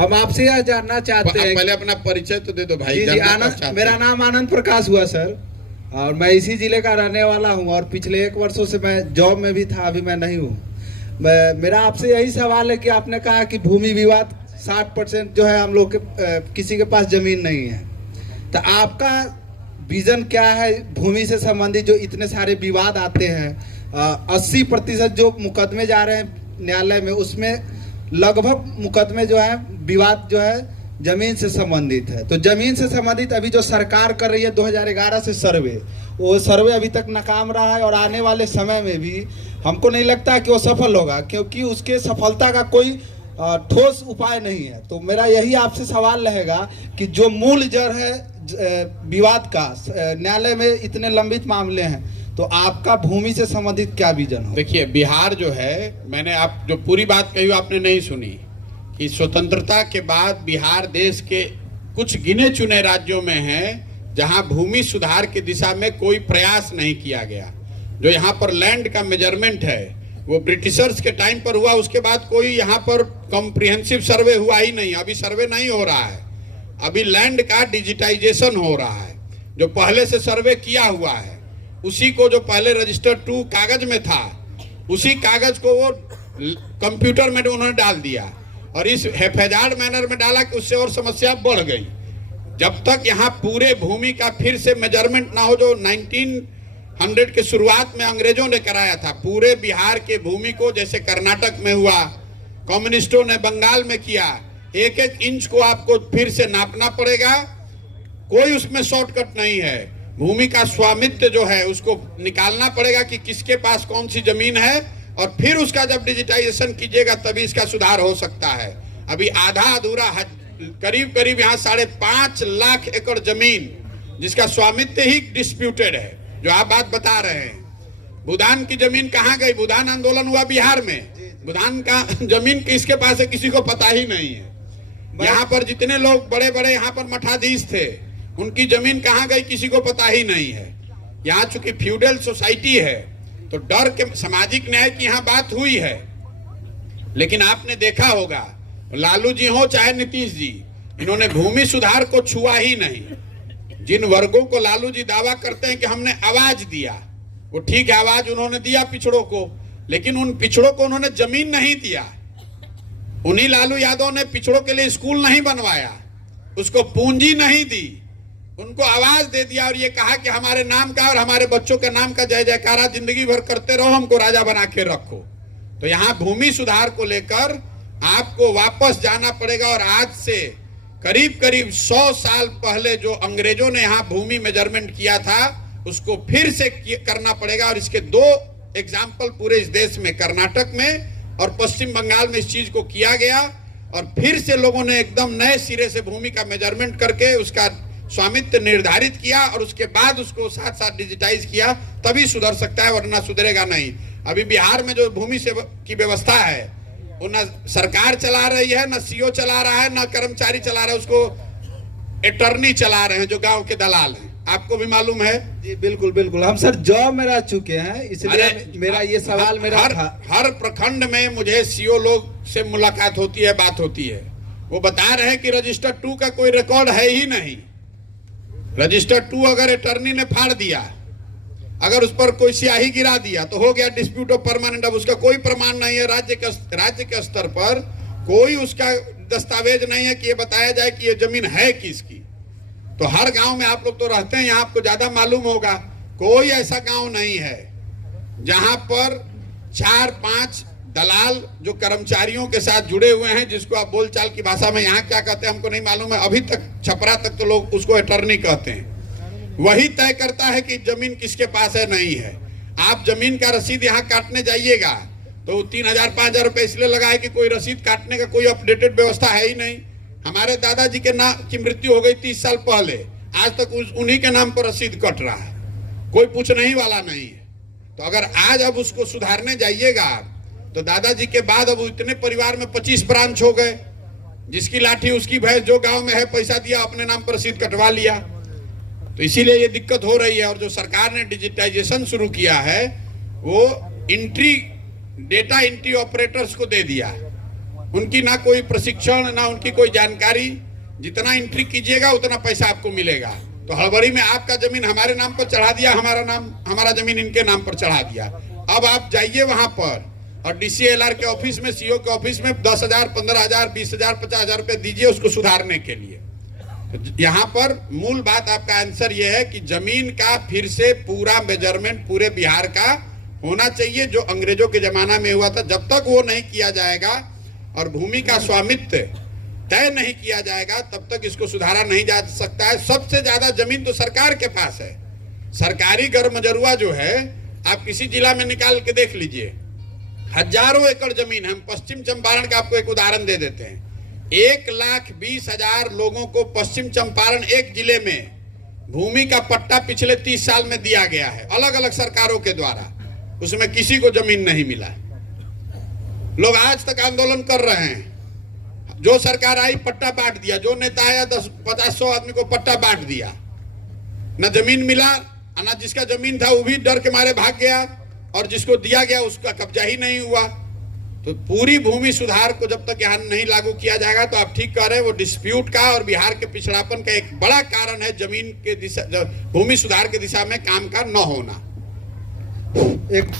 हम आपसे यह जानना चाहते हैं, पहले अपना परिचय तो दे दो भाई। जी आनंद, मेरा नाम आनंद प्रकाश हुआ सर, और मैं इसी जिले का रहने वाला हूं, और पिछले 1 वर्षों से मैं जॉब में भी था, अभी मैं नहीं हूं। मेरा आपसे यही सवाल है कि आपने कहा कि भूमि विवाद 60% जो है हम लोग के किसी के पास जमीन नहीं है, तो आपका विजन क्या है भूमि से संबंधित? जो इतने सारे विवाद आते हैं, 80% जो मुकदमे जा रहे हैं न्यायालय में, उसमें लगभग मुकदमे जो है विवाद जो है जमीन से संबंधित है। तो जमीन से संबंधित अभी जो सरकार कर रही है 2011 से सर्वे, वो सर्वे अभी तक नाकाम रहा है, और आने वाले समय में भी हमको नहीं लगता कि वो सफल होगा, क्योंकि उसके सफलता का कोई ठोस उपाय नहीं है। तो मेरा यही आपसे सवाल रहेगा कि जो मूल जड़ है विवाद का, न्यायालय में इतने लंबित मामले हैं, तो आपका भूमि से संबंधित क्या विजन हो? देखिए, बिहार जो है, मैंने आप जो पूरी बात कही आपने नहीं सुनी कि स्वतंत्रता के बाद बिहार देश के कुछ गिने चुने राज्यों में है जहां भूमि सुधार की दिशा में कोई प्रयास नहीं किया गया। जो यहाँ पर लैंड का मेजरमेंट है वो ब्रिटिशर्स के टाइम पर हुआ, उसके बाद कोई यहाँ पर कॉम्प्रिहेंसिव सर्वे हुआ ही नहीं। अभी सर्वे नहीं हो रहा है, अभी लैंड का डिजिटाइजेशन हो रहा है। जो पहले से सर्वे किया हुआ है उसी को, जो पहले रजिस्टर 2 कागज में था, उसी कागज को वो कंप्यूटर में उन्होंने डाल दिया, और इस हेफेजार्ड मैनर में डाला कि उससे और समस्या बढ़ गई। जब तक यहाँ पूरे भूमि का फिर से मेजरमेंट ना हो, जो 1900 के शुरुआत में अंग्रेजों ने कराया था, पूरे बिहार के भूमि को, जैसे कर्नाटक में हुआ, कम्युनिस्टों ने बंगाल में किया, 1-1 इंच को आपको फिर से नापना पड़ेगा। कोई उसमें शॉर्टकट नहीं है। भूमि का स्वामित्व जो है उसको निकालना पड़ेगा कि किसके पास कौन सी जमीन है, और फिर उसका जब डिजिटाइजेशन कीजिएगा तभी इसका सुधार हो सकता है। अभी आधा अधूरा करीब यहाँ 5.5 लाख एकड़ जमीन जिसका स्वामित्व ही डिस्प्यूटेड है, जो आप बात बता रहे हैं। भूदान की जमीन कहाँ गई? भूदान आंदोलन हुआ बिहार में, भूदान का जमीन किसके पास है किसी को पता ही नहीं है। यहाँ पर जितने लोग बड़े बड़े यहाँ पर मठाधीश थे, उनकी जमीन कहाँ गई किसी को पता ही नहीं है। यहाँ चूंकि फ्यूडल सोसाइटी है तो डर के सामाजिक न्याय की यहाँ बात हुई है, लेकिन आपने देखा होगा लालू जी हो चाहे नीतीश जी, इन्होंने भूमि सुधार को छुआ ही नहीं। जिन वर्गों को लालू जी दावा करते हैं कि हमने आवाज दिया, वो ठीक है, आवाज उन्होंने दिया पिछड़ों को, लेकिन उन पिछड़ों को उन्होंने जमीन नहीं दिया। उन्हीं लालू यादव ने पिछड़ों के लिए स्कूल नहीं बनवाया, उसको पूंजी नहीं दी, उनको आवाज दे दिया और ये कहा कि हमारे नाम का और हमारे बच्चों के नाम का जय जयकारा जिंदगी भर करते रहो, हमको राजा बना के रखो। तो यहाँ भूमि सुधार को लेकर आपको वापस जाना पड़ेगा, और आज से करीब 100 साल पहले जो अंग्रेजों ने यहाँ भूमि मेजरमेंट किया था उसको फिर से करना पड़ेगा। और इसके 2 एग्जाम्पल पूरे इस देश में, कर्नाटक में और पश्चिम बंगाल में इस चीज को किया गया, और फिर से लोगों ने एकदम नए सिरे से भूमि का मेजरमेंट करके उसका स्वामित्व निर्धारित किया, और उसके बाद उसको साथ साथ डिजिटाइज किया, तभी सुधर सकता है, वरना सुधरेगा नहीं। अभी बिहार में जो भूमि से की व्यवस्था है वो न सरकार चला रही है, न सीओ चला रहा है, न कर्मचारी चला रहा है, उसको अटॉर्नी चला रहे हैं जो गांव के दलाल हैं। आपको भी मालूम है? जी बिल्कुल बिल्कुल, हम सर जॉब में रह चुके हैं, इसलिए मेरा ये सवाल हर प्रखंड में मुझे सीओ लोग से मुलाकात होती है, बात होती है, वो बता रहे हैं कि रजिस्टर 2 का कोई रिकॉर्ड है ही नहीं। रजिस्टर 2 अगर अटॉर्नी ने फाड़ दिया, अगर उस पर कोई स्याही गिरा दिया तो हो गया डिस्प्यूट ऑफ परमानेंट। अब उसका कोई प्रमाण नहीं है, राज्य के स्तर पर कोई उसका दस्तावेज नहीं है कि ये बताया जाए कि ये जमीन है किसकी। तो हर गांव में आप लोग तो रहते हैं, यहाँ आपको ज्यादा मालूम होगा, कोई ऐसा गांव नहीं है जहां पर 4-5 दलाल जो कर्मचारियों के साथ जुड़े हुए हैं, जिसको आप बोलचाल की भाषा में यहाँ क्या कहते हैं हमको नहीं मालूम है, अभी तक छपरा तक तो लोग उसको अटॉर्नी कहते हैं। वही तय करता है कि जमीन किसके पास है नहीं है। आप जमीन का रसीद यहाँ काटने जाइएगा तो 3000-5000 रुपए इसलिए लगा है कि कोई रसीद काटने का कोई अपडेटेड व्यवस्था है ही नहीं। हमारे दादाजी के नाम की मृत्यु हो गई 30 साल पहले, आज तक उन्हीं के नाम पर रसीद कट रहा है, कोई पूछने ही वाला नहीं है। तो अगर आज अब उसको सुधारने जाइएगा तो दादाजी के बाद अब इतने परिवार में 25 ब्रांच हो गए, जिसकी लाठी उसकी भैंस, जो गांव में है पैसा दिया अपने नाम पर रसीद कटवा लिया। तो इसीलिए ये दिक्कत हो रही है। और जो सरकार ने डिजिटाइजेशन शुरू किया है वो डेटा एंट्री ऑपरेटर्स को दे दिया, उनकी ना कोई प्रशिक्षण, ना उनकी कोई जानकारी। जितना एंट्री कीजिएगा उतना पैसा आपको मिलेगा। तो हड़बड़ी में आपका जमीन हमारे नाम पर चढ़ा दिया, हमारा जमीन इनके नाम पर चढ़ा दिया। अब आप जाइए वहां पर और DCLR के ऑफिस में, CO के ऑफिस में 10,000, 15,000, 20,000, 50,000 रुपए दीजिए उसको सुधारने के लिए। तो यहाँ पर मूल बात आपका आंसर यह है कि जमीन का फिर से पूरा मेजरमेंट पूरे बिहार का होना चाहिए, जो अंग्रेजों के जमाना में हुआ था। जब तक वो नहीं किया जाएगा और भूमि का स्वामित्व तय नहीं किया जाएगा, तब तक इसको सुधारा नहीं जा सकता है। सबसे ज्यादा जमीन तो सरकार के पास है। सरकारी गर्मजरुआ जो है, आप किसी जिला में निकाल के देख लीजिए, हजारों एकड़ जमीन। हम पश्चिम चंपारण का आपको एक उदाहरण दे देते हैं। 1,20,000 लोगों को पश्चिम चंपारण एक जिले में भूमि का पट्टा पिछले 30 साल में दिया गया है, अलग अलग सरकारों के द्वारा। उसमें किसी को जमीन नहीं मिला। लोग आज तक आंदोलन कर रहे हैं। जो सरकार आई पट्टा बांट दिया, जो नेता आया 50-100 आदमी को पट्टा बांट दिया, ना जमीन मिला, ना जिसका जमीन था वो भी डर के मारे भाग गया, और जिसको दिया गया उसका कब्जा ही नहीं हुआ। तो पूरी भूमि सुधार को जब तक यहाँ नहीं लागू किया जाएगा, तो आप ठीक कह रहे हैं, वो डिस्प्यूट का और बिहार के पिछड़ापन का एक बड़ा कारण है जमीन के दिशा, भूमि सुधार की दिशा में काम का न होना। एक